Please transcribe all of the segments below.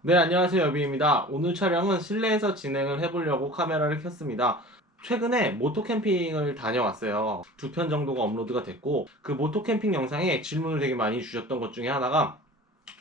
네, 안녕하세요. 여비입니다. 오늘 촬영은 실내에서 진행을 해보려고 카메라를 켰습니다. 최근에 모토 캠핑을 다녀왔어요. 2편 정도가 업로드가 됐고, 그 모토 캠핑 영상에 질문을 되게 많이 주셨던 것 중에 하나가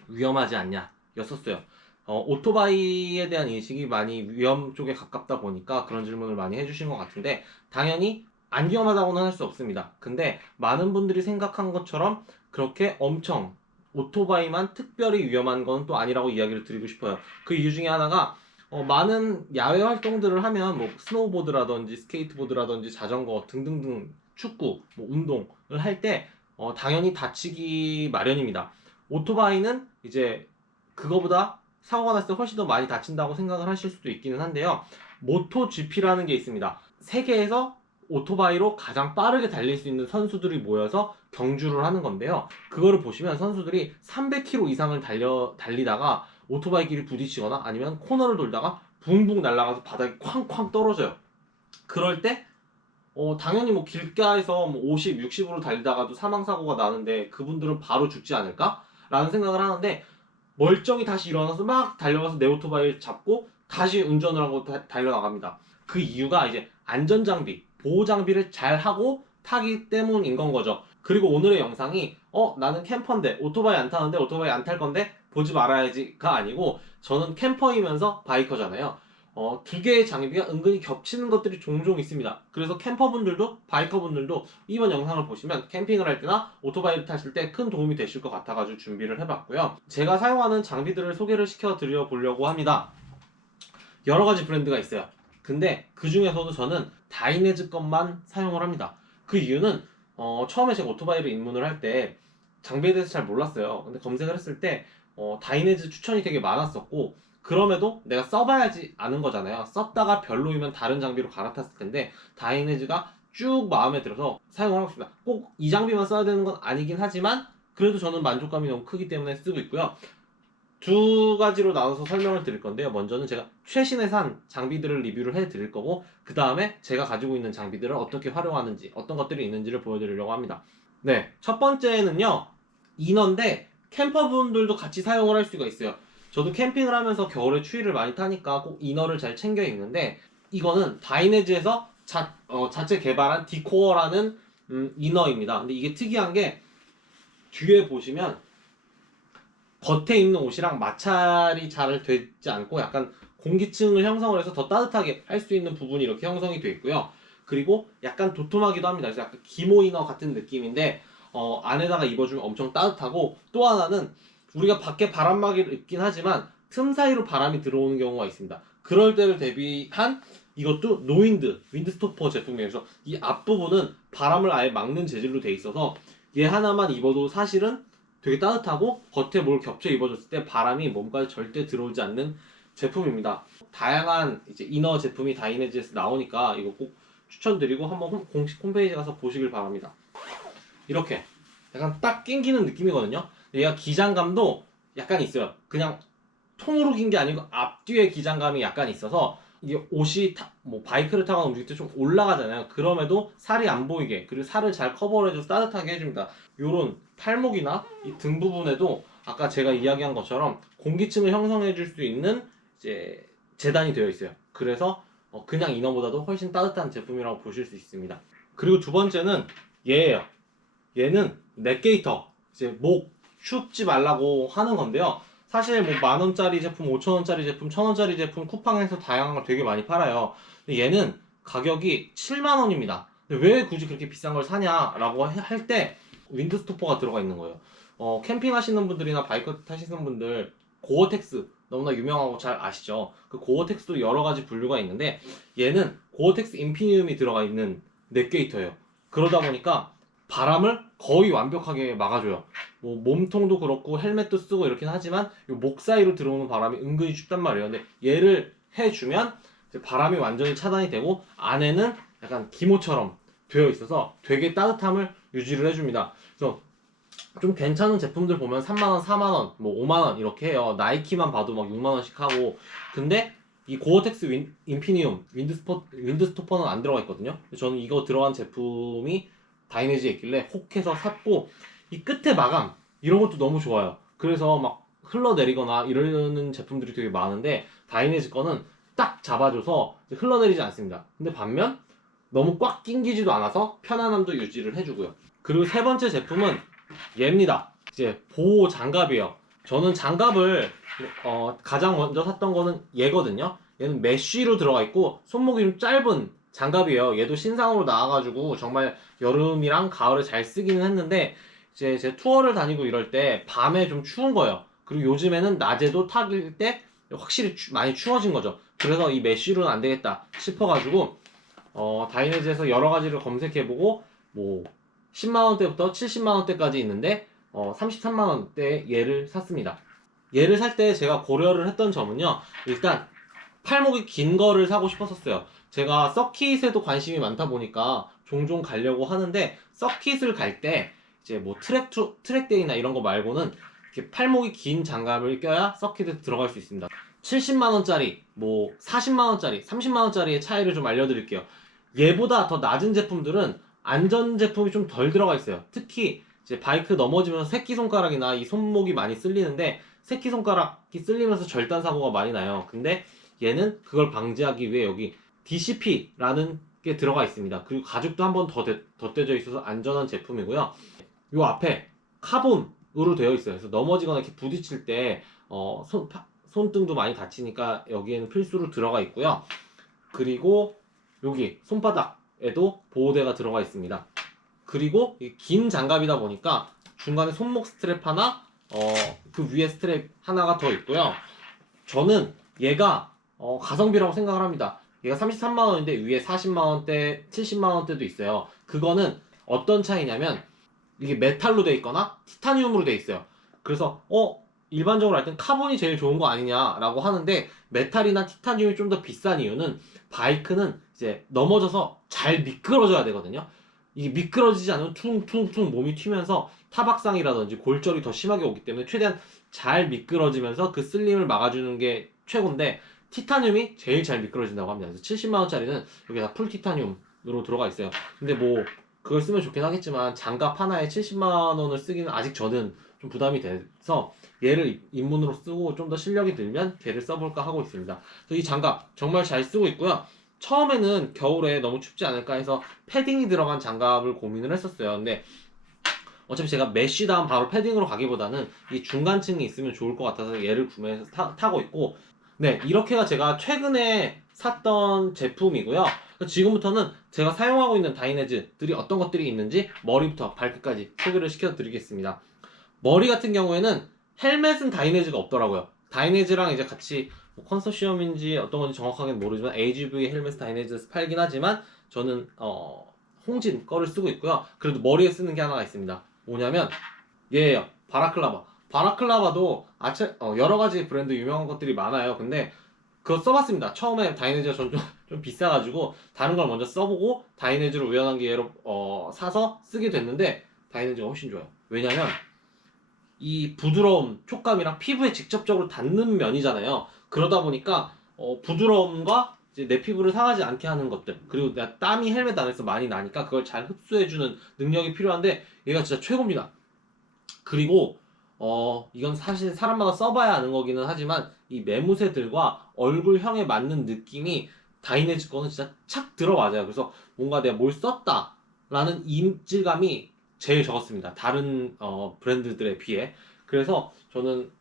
위험하지 않냐 였었어요. 오토바이에 대한 인식이 많이 위험 쪽에 가깝다 보니까 그런 질문을 많이 해주신 것 같은데, 당연히 안 위험하다고는 할 수 없습니다. 근데 많은 분들이 생각한 것처럼 그렇게 엄청 오토바이만 특별히 위험한 건 또 아니라고 이야기를 드리고 싶어요. 그 이유 중에 하나가 많은 야외 활동들을 하면 뭐 스노우보드라든지 스케이트보드라든지 자전거 등등등 축구, 뭐 운동을 할 때 당연히 다치기 마련입니다. 오토바이는 이제 그거보다 사고가 났을 때 훨씬 더 많이 다친다고 생각을 하실 수도 있기는 한데요. 모토 GP라는 게 있습니다. 세계에서 오토바이로 가장 빠르게 달릴 수 있는 선수들이 모여서 경주를 하는 건데요. 그거를 보시면 선수들이 300km 이상을 달리다가 오토바이끼리 부딪히거나 아니면 코너를 돌다가 붕붕 날아가서 바닥에 쾅쾅 떨어져요. 그럴 때 당연히 뭐 길가에서 뭐 50, 60으로 달리다가도 사망사고가 나는데 그분들은 바로 죽지 않을까? 라는 생각을 하는데 멀쩡히 다시 일어나서 막 달려가서 내 오토바이를 잡고 다시 운전을 하고 달려나갑니다. 그 이유가 이제 안전장비, 보호장비를 잘 하고 타기 때문인 건 거죠. 그리고 오늘의 영상이 나는 캠퍼인데 오토바이 안 타는데 오토바이 안 탈 건데 보지 말아야지가 아니고 저는 캠퍼이면서 바이커잖아요. 두 개의 장비가 은근히 겹치는 것들이 종종 있습니다. 그래서 캠퍼분들도 바이커분들도 이번 영상을 보시면 캠핑을 할 때나 오토바이를 타실 때 큰 도움이 되실 것 같아가지고 준비를 해봤고요. 제가 사용하는 장비들을 소개를 시켜드려 보려고 합니다. 여러 가지 브랜드가 있어요. 근데 그 중에서도 저는 다이내즈 것만 사용을 합니다. 그 이유는 처음에 제가 오토바이를 입문을 할 때 장비에 대해서 잘 몰랐어요. 근데 검색을 했을 때 다이내즈 추천이 되게 많았었고 그럼에도 내가 써봐야지 아는 거잖아요. 썼다가 별로이면 다른 장비로 갈아탔을 텐데 다이내즈가 쭉 마음에 들어서 사용을 하고 있습니다. 꼭 이 장비만 써야 되는 건 아니긴 하지만 그래도 저는 만족감이 너무 크기 때문에 쓰고 있고요. 두 가지로 나눠서 설명을 드릴 건데요. 먼저는 제가 최신에 산 장비들을 리뷰를 해 드릴 거고, 그 다음에 제가 가지고 있는 장비들을 어떻게 활용하는지, 어떤 것들이 있는지를 보여드리려고 합니다. 네, 첫 번째는요, 이너인데, 캠퍼분들도 같이 사용을 할 수가 있어요. 저도 캠핑을 하면서 겨울에 추위를 많이 타니까 꼭 이너를 잘 챙겨 입는데, 이거는 다이내즈에서 자체 개발한 디코어라는 이너입니다. 근데 이게 특이한 게, 뒤에 보시면 겉에 입는 옷이랑 마찰이 잘 되지 않고 약간 공기층을 형성을 해서 더 따뜻하게 할 수 있는 부분이 이렇게 형성이 되어 있고요. 그리고 약간 도톰하기도 합니다. 그래서 약간 기모이너 같은 느낌인데 안에다가 입어주면 엄청 따뜻하고 또 하나는 우리가 밖에 바람막이를 입긴 하지만 틈 사이로 바람이 들어오는 경우가 있습니다. 그럴 때를 대비한 이것도 노윈드, 윈드스토퍼 제품이에요. 그래서 이 앞부분은 바람을 아예 막는 재질로 돼 있어서 얘 하나만 입어도 사실은 되게 따뜻하고 겉에 뭘 겹쳐 입어줬을 때 바람이 몸까지 절대 들어오지 않는 제품입니다. 다양한 이제 이너 제품이 다이내즈에서 나오니까 이거 꼭 추천드리고 한번 공식 홈페이지 가서 보시길 바랍니다. 이렇게 약간 딱 낑기는 느낌이거든요. 얘가 기장감도 약간 있어요. 그냥 통으로 긴 게 아니고 앞뒤에 기장감이 약간 있어서 이게 옷이 뭐 바이크를 타거나 움직일 때 좀 올라가잖아요. 그럼에도 살이 안 보이게 그리고 살을 잘 커버해줘서 따뜻하게 해줍니다. 요런 팔목이나 이 등 부분에도 아까 제가 이야기한 것처럼 공기층을 형성해줄 수 있는 이제 재단이 되어 있어요. 그래서 그냥 이너보다도 훨씬 따뜻한 제품이라고 보실 수 있습니다. 그리고 두 번째는 얘예요. 얘는 넥게이터 이제 목 춥지 말라고 하는 건데요. 사실 뭐 10,000원짜리 제품, 5,000원짜리 제품, 1,000원짜리 제품 쿠팡에서 다양한 걸 되게 많이 팔아요. 근데 얘는 가격이 7만원입니다. 왜 굳이 그렇게 비싼 걸 사냐라고 할 때 윈드스토퍼가 들어가 있는 거예요. 캠핑 하시는 분들이나 바이크 타시는 분들 고어텍스 너무나 유명하고 잘 아시죠? 그 고어텍스도 여러 가지 분류가 있는데 얘는 고어텍스 인피니움이 들어가 있는 넥게이터예요. 그러다 보니까 바람을 거의 완벽하게 막아줘요. 뭐 몸통도 그렇고 헬멧도 쓰고 이렇긴 하지만 목 사이로 들어오는 바람이 은근히 춥단 말이에요. 근데 얘를 해주면 바람이 완전히 차단이 되고 안에는 약간 기모처럼 되어 있어서 되게 따뜻함을 유지를 해줍니다. 그래서 좀 괜찮은 제품들 보면 3만원, 4만원, 뭐 5만원 이렇게 해요. 나이키만 봐도 막 6만원씩 하고. 근데 이 고어텍스 인피니움 윈드스토퍼는 안 들어가 있거든요. 저는 이거 들어간 제품이 다이내즈에 있길래 혹해서 샀고 이 끝에 마감 이런 것도 너무 좋아요. 그래서 막 흘러내리거나 이러는 제품들이 되게 많은데 다이내즈 거는 딱 잡아줘서 흘러내리지 않습니다. 근데 반면 너무 꽉 낑기지도 않아서 편안함도 유지를 해주고요. 그리고 세 번째 제품은 얘입니다. 이제 보호 장갑이에요. 저는 장갑을 가장 먼저 샀던 거는 얘거든요. 얘는 메쉬로 들어가 있고 손목이 좀 짧은 장갑이에요. 얘도 신상으로 나와가지고 정말 여름이랑 가을에 잘 쓰기는 했는데 이제 제 투어를 다니고 이럴 때 밤에 좀 추운 거예요. 그리고 요즘에는 낮에도 타길 때 확실히 많이 추워진 거죠. 그래서 이 메쉬로는 안 되겠다 싶어가지고 다이내즈에서 여러 가지를 검색해보고 뭐 10만원대부터 70만원대까지 있는데 33만원대 얘를 샀습니다. 얘를 살 때 제가 고려를 했던 점은요, 일단 팔목이 긴 거를 사고 싶었었어요. 제가 서킷에도 관심이 많다 보니까 종종 가려고 하는데 서킷을 갈 때 이제 뭐 트랙데이나 이런 거 말고는 이렇게 팔목이 긴 장갑을 껴야 서킷에 들어갈 수 있습니다. 70만원짜리, 뭐 40만원짜리, 30만원짜리의 차이를 좀 알려드릴게요. 얘보다 더 낮은 제품들은 안전 제품이 좀 덜 들어가 있어요. 특히 이제 바이크 넘어지면서 새끼손가락이나 이 손목이 많이 쓸리는데 새끼손가락이 쓸리면서 절단 사고가 많이 나요. 근데 얘는 그걸 방지하기 위해 여기 DCP라는 게 들어가 있습니다. 그리고 가죽도 한 번 더 덧대져 있어서 안전한 제품이고요. 요 앞에 카본으로 되어 있어요. 그래서 넘어지거나 이렇게 부딪힐 때 손등도 많이 다치니까 여기에는 필수로 들어가 있고요. 그리고 여기 손바닥에도 보호대가 들어가 있습니다. 그리고 긴 장갑이다 보니까 중간에 손목 스트랩 하나, 그 위에 스트랩 하나가 더 있고요. 저는 얘가 가성비라고 생각을 합니다. 얘가 33만원인데 위에 40만원대, 70만원대도 있어요. 그거는 어떤 차이냐면 이게 메탈로 돼 있거나 티타늄으로 돼 있어요. 그래서 일반적으로 할 땐 카본이 제일 좋은 거 아니냐라고 하는데 메탈이나 티타늄이 좀 더 비싼 이유는 바이크는 이제 넘어져서 잘 미끄러져야 되거든요. 이게 미끄러지지 않으면 퉁퉁퉁 몸이 튀면서 타박상이라든지 골절이 더 심하게 오기 때문에 최대한 잘 미끄러지면서 그 슬림을 막아주는 게 최고인데 티타늄이 제일 잘 미끄러진다고 합니다. 그래서 70만원짜리는 여기 다 풀 티타늄으로 들어가 있어요. 근데 뭐 그걸 쓰면 좋긴 하겠지만 장갑 하나에 70만원을 쓰기는 아직 저는 좀 부담이 돼서 얘를 입문으로 쓰고 좀 더 실력이 들면 걔를 써볼까 하고 있습니다. 그래서 이 장갑 정말 잘 쓰고 있고요. 처음에는 겨울에 너무 춥지 않을까 해서 패딩이 들어간 장갑을 고민을 했었어요. 근데 어차피 제가 메쉬 다음 바로 패딩으로 가기보다는 이 중간층이 있으면 좋을 것 같아서 얘를 구매해서 타고 있고, 네, 이렇게가 제가 최근에 샀던 제품이고요. 지금부터는 제가 사용하고 있는 다이내즈들이 어떤 것들이 있는지 머리부터 발끝까지 소개를 시켜드리겠습니다. 머리 같은 경우에는 헬멧은 다이내즈가 없더라고요. 다이내즈랑 이제 같이 뭐 컨소시엄인지 어떤 건지 정확하게는 모르지만 AGV 헬멧 다이내즈에서 팔긴 하지만 저는 홍진 거를 쓰고 있고요. 그래도 머리에 쓰는 게 하나가 있습니다. 뭐냐면 얘예요. 바라클라바. 바라클라바도 여러 가지 브랜드 유명한 것들이 많아요. 근데 그거 써봤습니다. 처음에 다이내즈가 좀 비싸가지고 다른 걸 먼저 써보고 다이내즈를 우연한 기회로 사서 쓰게 됐는데 다이내즈가 훨씬 좋아요. 왜냐면 이 부드러움, 촉감이랑 피부에 직접적으로 닿는 면이잖아요. 그러다 보니까 부드러움과 이제 내 피부를 상하지 않게 하는 것들, 그리고 내가 땀이 헬멧 안에서 많이 나니까 그걸 잘 흡수해주는 능력이 필요한데 얘가 진짜 최고입니다. 그리고 이건 사실 사람마다 써봐야 아는 거기는 하지만 이 매무새들과 얼굴형에 맞는 느낌이 다이내즈 거는 진짜 착 들어맞아요. 그래서 뭔가 내가 뭘 썼다라는 입질감이 제일 적었습니다. 다른 브랜드들에 비해. 그래서 저는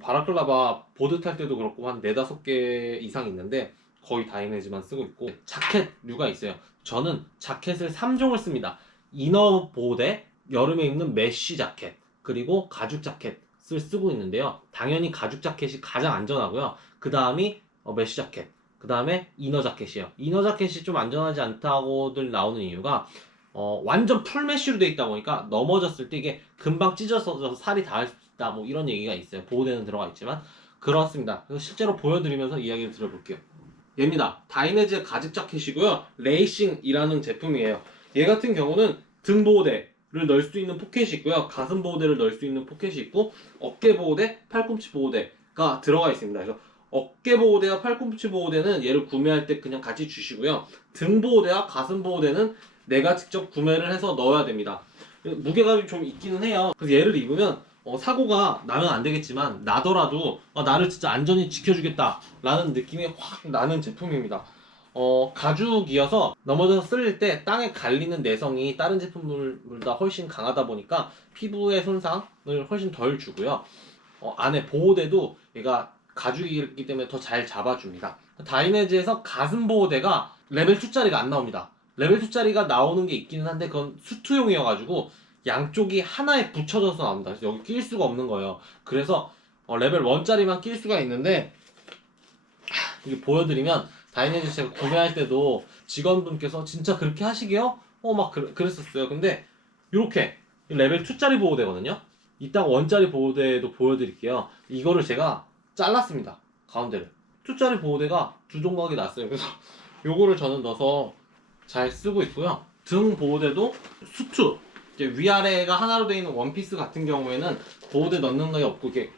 바라클라바 보드 탈 때도 그렇고 한 4-5개 이상 있는데 거의 다이내즈만 쓰고 있고, 자켓류가 있어요. 저는 자켓을 3종을 씁니다. 이너 보호대, 여름에 입는 메쉬 자켓, 그리고 가죽 자켓을 쓰고 있는데요. 당연히 가죽 자켓이 가장 안전하고요. 그 다음이 메쉬 자켓, 그 다음에 이너 자켓이에요. 이너 자켓이 좀 안전하지 않다고들 나오는 이유가 완전 풀 메쉬로 돼 있다 보니까 넘어졌을 때 이게 금방 찢어져서 살이 닿을 수 있다, 뭐 이런 얘기가 있어요. 보호대는 들어가 있지만. 그렇습니다. 그래서 실제로 보여드리면서 이야기를 들어볼게요. 얘입니다. 다이내즈의 가죽 자켓이고요. 레이싱이라는 제품이에요. 얘 같은 경우는 등 보호대를 넣을 수 있는 포켓이 있고요. 가슴 보호대를 넣을 수 있는 포켓이 있고, 어깨 보호대, 팔꿈치 보호대가 들어가 있습니다. 그래서 어깨 보호대와 팔꿈치 보호대는 얘를 구매할 때 그냥 같이 주시고요. 등 보호대와 가슴 보호대는 내가 직접 구매를 해서 넣어야 됩니다. 무게감이 좀 있기는 해요. 그래서 얘를 입으면 사고가 나면 안 되겠지만 나더라도 나를 진짜 안전히 지켜주겠다 라는 느낌이 확 나는 제품입니다. 가죽이어서 넘어져서 쓸릴 때 땅에 갈리는 내성이 다른 제품들보다 훨씬 강하다 보니까 피부의 손상을 훨씬 덜 주고요. 안에 보호대도 얘가 가죽이기 때문에 더 잘 잡아줍니다. 다이내즈에서 가슴 보호대가 레벨 2짜리가 안 나옵니다. 레벨 2짜리가 나오는 게 있기는 한데 그건 수트용이어가지고 양쪽이 하나에 붙여져서 나옵니다. 그래서 여기 낄 수가 없는 거예요. 그래서 레벨 1짜리만 낄 수가 있는데 이게 보여드리면 다이내즈 제가 구매할 때도 직원분께서 진짜 그렇게 하시게요? 막 그랬었어요. 근데 이렇게 레벨 2짜리 보호대거든요. 이따가 1짜리 보호대도 보여드릴게요. 이거를 제가 잘랐습니다. 가운데를. 2짜리 보호대가 두 조각이 났어요. 그래서 요거를 저는 넣어서 잘 쓰고 있고요. 등 보호대도 수트. 이제 위아래가 하나로 되어 있는 원피스 같은 경우에는 보호대 넣는 게 없고 이게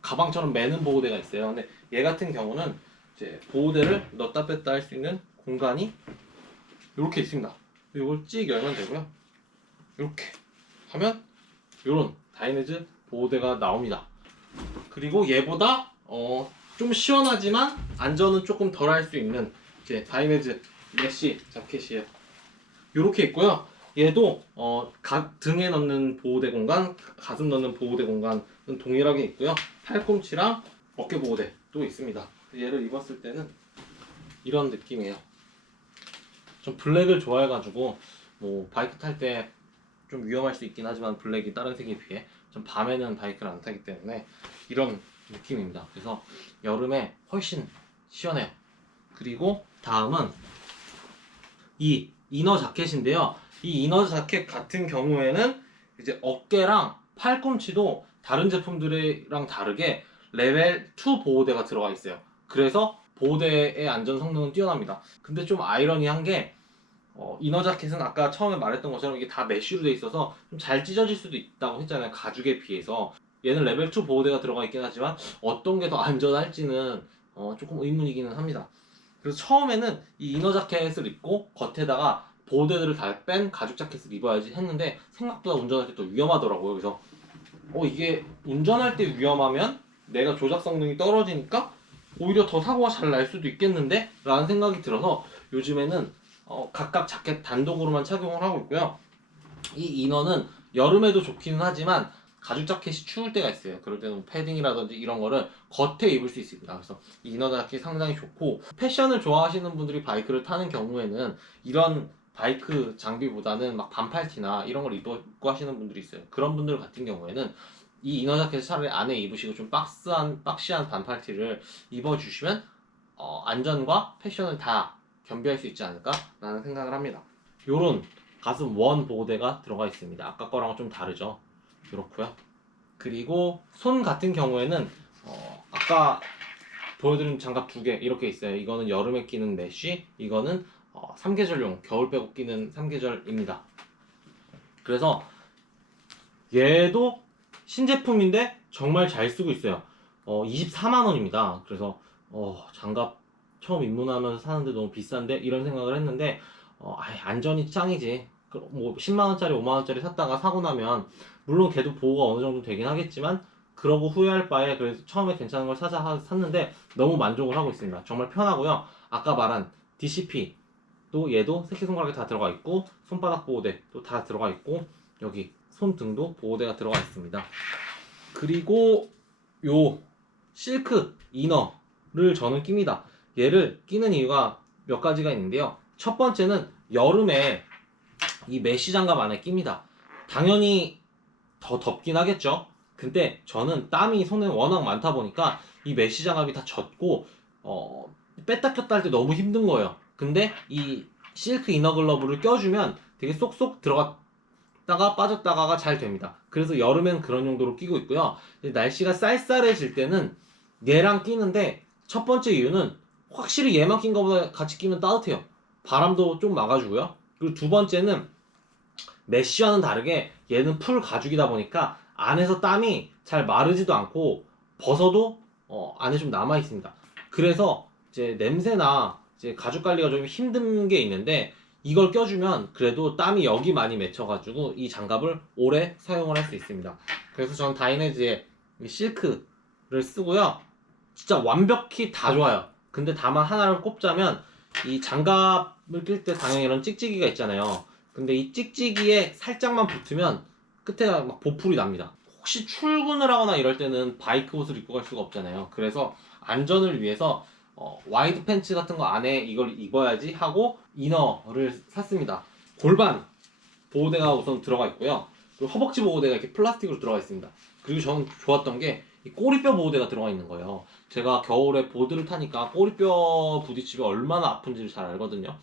가방처럼 매는 보호대가 있어요. 근데 얘 같은 경우는 이제 보호대를 넣었다 뺐다 할 수 있는 공간이 이렇게 있습니다. 이걸 찍 열면 되고요. 이렇게 하면 이런 다이내즈 보호대가 나옵니다. 그리고 얘보다 좀 시원하지만 안전은 조금 덜 할 수 있는 이제 다이내즈 메쉬 자켓이에요. 이렇게 있고요. 얘도 등에 넣는 보호대 공간, 가슴 넣는 보호대 공간은 동일하게 있고요. 팔꿈치랑 어깨 보호대도 있습니다. 얘를 입었을 때는 이런 느낌이에요. 좀 블랙을 좋아해가지고 뭐 바이크 탈 때 좀 위험할 수 있긴 하지만 블랙이 다른 색에 비해 좀 밤에는 바이크를 안 타기 때문에 이런 느낌입니다. 그래서 여름에 훨씬 시원해요. 그리고 다음은 이 이너 자켓인데요. 이 이너 자켓 같은 경우에는 이제 어깨랑 팔꿈치도 다른 제품들이랑 다르게 레벨 2 보호대가 들어가 있어요. 그래서 보호대의 안전 성능은 뛰어납니다. 근데 좀 아이러니한 게 이너 자켓은 아까 처음에 말했던 것처럼 이게 다 메쉬로 돼 있어서 좀 잘 찢어질 수도 있다고 했잖아요. 가죽에 비해서. 얘는 레벨 2 보호대가 들어가 있긴 하지만 어떤 게 더 안전할지는 조금 의문이기는 합니다. 그래서 처음에는 이 이너 자켓을 입고 겉에다가 보호대들을 다 뺀 가죽 자켓을 입어야지 했는데 생각보다 운전할 때 또 위험하더라고요. 그래서 이게 운전할 때 위험하면 내가 조작 성능이 떨어지니까 오히려 더 사고가 잘 날 수도 있겠는데? 라는 생각이 들어서 요즘에는 각각 자켓 단독으로만 착용을 하고 있고요. 이 이너는 여름에도 좋기는 하지만 가죽 자켓이 추울 때가 있어요. 그럴 때는 패딩이라든지 이런 거를 겉에 입을 수 있습니다. 그래서 이 이너 자켓이 상당히 좋고 패션을 좋아하시는 분들이 바이크를 타는 경우에는 이런 바이크 장비보다는 막 반팔티나 이런 걸 입고 하시는 분들이 있어요. 그런 분들 같은 경우에는 이 이너 자켓을 차라리 안에 입으시고 좀 박시한 반팔티를 입어주시면 안전과 패션을 다 겸비할 수 있지 않을까 라는 생각을 합니다. 요런 가슴 원 보호대가 들어가 있습니다. 아까 거랑 좀 다르죠. 이렇고요. 그리고 손 같은 경우에는 아까 보여드린 장갑 두 개 이렇게 있어요. 이거는 여름에 끼는 메쉬, 이거는 3계절용 겨울 빼고 끼는 3계절입니다. 그래서 얘도 신제품인데 정말 잘 쓰고 있어요. 24만 원입니다. 그래서 장갑 처음 입문하면서 사는데 너무 비싼데 이런 생각을 했는데 안전이 짱이지. 뭐 10만 원짜리 5만 원짜리 샀다가 사고 나면 물론 걔도 보호가 어느 정도 되긴 하겠지만 그러고 후회할 바에 그래서 처음에 괜찮은 걸 샀는데 너무 만족을 하고 있습니다. 정말 편하고요. 아까 말한 DCP 또 얘도 새끼손가락에 다 들어가 있고 손바닥 보호대 또 다 들어가 있고 여기 손등도 보호대가 들어가 있습니다. 그리고 요 실크 이너를 저는 낍니다. 얘를 끼는 이유가 몇 가지가 있는데요. 첫 번째는 여름에 이 메쉬 장갑 안에 낍니다. 당연히 더 덥긴 하겠죠. 근데 저는 땀이 손에 워낙 많다 보니까 이 메쉬 장갑이 다 젖고 뺐다 꼈다 할 때 너무 힘든 거예요. 근데 이 실크 이너 글러브를 껴주면 되게 쏙쏙 들어갔다가 빠졌다가가 잘 됩니다. 그래서 여름엔 그런 용도로 끼고 있고요. 날씨가 쌀쌀해질 때는 얘랑 끼는데 첫 번째 이유는 확실히 얘만 낀 것보다 같이 끼면 따뜻해요. 바람도 좀 막아주고요. 그리고 두 번째는 메쉬와는 다르게 얘는 풀 가죽이다 보니까 안에서 땀이 잘 마르지도 않고 벗어도 안에 좀 남아 있습니다. 그래서 이제 냄새나 이제 가죽 관리가 좀 힘든 게 있는데 이걸 껴주면 그래도 땀이 여기 많이 맺혀가지고 이 장갑을 오래 사용을 할 수 있습니다. 그래서 저는 다이내즈의 이 실크를 쓰고요. 진짜 완벽히 다 좋아요. 근데 다만 하나를 꼽자면 이 장갑을 낄 때 당연히 이런 찍찍이가 있잖아요. 근데 이 찍찍이에 살짝만 붙으면 끝에 막 보풀이 납니다. 혹시 출근을 하거나 이럴 때는 바이크 옷을 입고 갈 수가 없잖아요. 그래서 안전을 위해서 와이드 팬츠 같은 거 안에 이걸 입어야지 하고 이너를 샀습니다. 골반 보호대가 우선 들어가 있고요. 그리고 허벅지 보호대가 이렇게 플라스틱으로 들어가 있습니다. 그리고 저는 좋았던 게 이 꼬리뼈 보호대가 들어가 있는 거예요. 제가 겨울에 보드를 타니까 꼬리뼈 부딪히면 얼마나 아픈지를 잘 알거든요.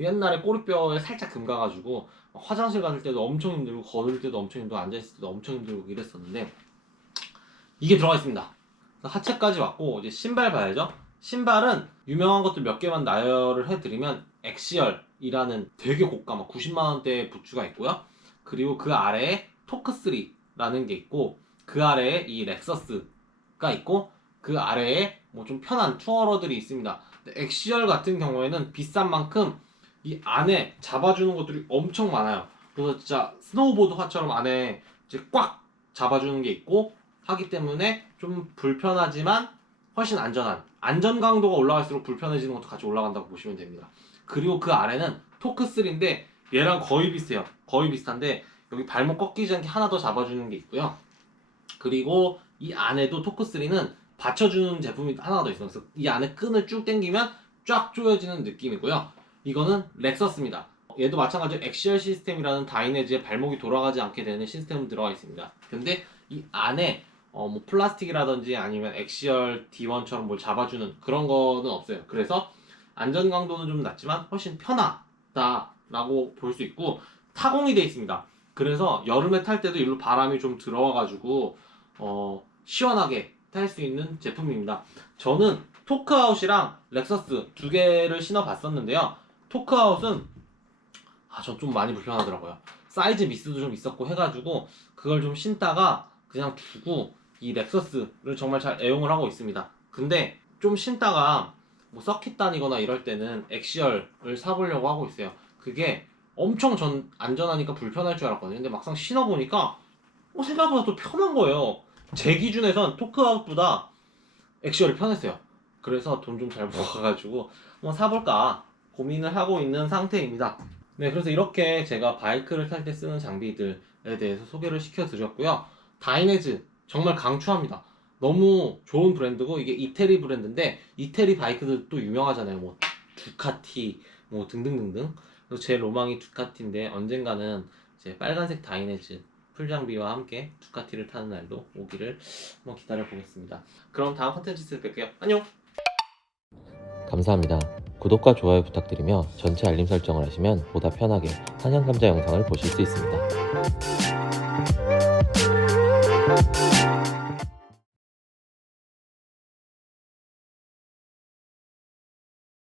옛날에 꼬리뼈에 살짝 금 가가지고 화장실 갈 때도 엄청 힘들고 걸을 때도 엄청 힘들고 앉아있을 때도 엄청 힘들고 이랬었는데 이게 들어가 있습니다. 하체까지 왔고 이제 신발 봐야죠. 신발은 유명한 것들 몇 개만 나열을 해드리면 엑시얼이라는 되게 고가 막 90만원대 부츠가 있고요. 그리고 그 아래에 토크3라는 게 있고 그 아래에 이 렉서스가 있고 그 아래에 뭐 좀 편한 투어러들이 있습니다. 근데 엑시얼 같은 경우에는 비싼 만큼 이 안에 잡아주는 것들이 엄청 많아요. 그래서 진짜 스노우보드화처럼 안에 이제 꽉 잡아주는 게 있고 하기 때문에 좀 불편하지만 훨씬 안전한, 안전 강도가 올라갈수록 불편해지는 것도 같이 올라간다고 보시면 됩니다. 그리고 그 아래는 토크3인데 얘랑 거의 비슷해요. 거의 비슷한데 여기 발목 꺾이지 않게 하나 더 잡아주는 게 있고요. 그리고 이 안에도 토크3는 받쳐주는 제품이 하나 더 있어요. 그래서 이 안에 끈을 쭉 당기면 쫙 조여지는 느낌이고요. 이거는 렉서스입니다. 얘도 마찬가지로 엑시얼 시스템이라는 다이내즈의 발목이 돌아가지 않게 되는 시스템이 들어가 있습니다. 근데 이 안에 뭐 플라스틱이라든지 아니면 엑시얼 D1처럼 뭘 잡아주는 그런 거는 없어요. 그래서 안전 강도는 좀 낮지만 훨씬 편하다라고 볼 수 있고 타공이 돼 있습니다. 그래서 여름에 탈 때도 일로 바람이 좀 들어와가지고 시원하게 탈 수 있는 제품입니다. 저는 토크아웃이랑 렉서스 두 개를 신어봤었는데요. 토크아웃은 전 좀 많이 불편하더라고요. 사이즈 미스도 좀 있었고 해가지고 그걸 좀 신다가 그냥 두고 이 렉서스를 정말 잘 애용을 하고 있습니다. 근데 좀 신다가 뭐 서킷 다니거나 이럴 때는 엑시얼을 사보려고 하고 있어요. 그게 엄청 전 안전하니까 불편할 줄 알았거든요. 근데 막상 신어보니까 생각보다 또 편한 거예요. 제 기준에선 토크아웃보다 엑시얼이 편했어요. 그래서 돈 좀 잘 모아가지고 한번 사볼까 고민을 하고 있는 상태입니다. 네, 그래서 이렇게 제가 바이크를 탈 때 쓰는 장비들에 대해서 소개를 시켜드렸고요. 다이내즈 정말 강추합니다. 너무 좋은 브랜드고 이게 이태리 브랜드인데 이태리 바이크들도 유명하잖아요. 뭐 두카티 뭐 등등등등. 그래서 제 로망이 두카티인데 언젠가는 이제 빨간색 다이내즈 풀 장비와 함께 두카티를 타는 날도 오기를 한번 기다려 보겠습니다. 그럼 다음 컨텐츠에서 뵐게요. 안녕. 감사합니다. 구독과 좋아요 부탁드리며 전체 알림 설정을 하시면 보다 편하게 한양감자 영상을 보실 수 있습니다.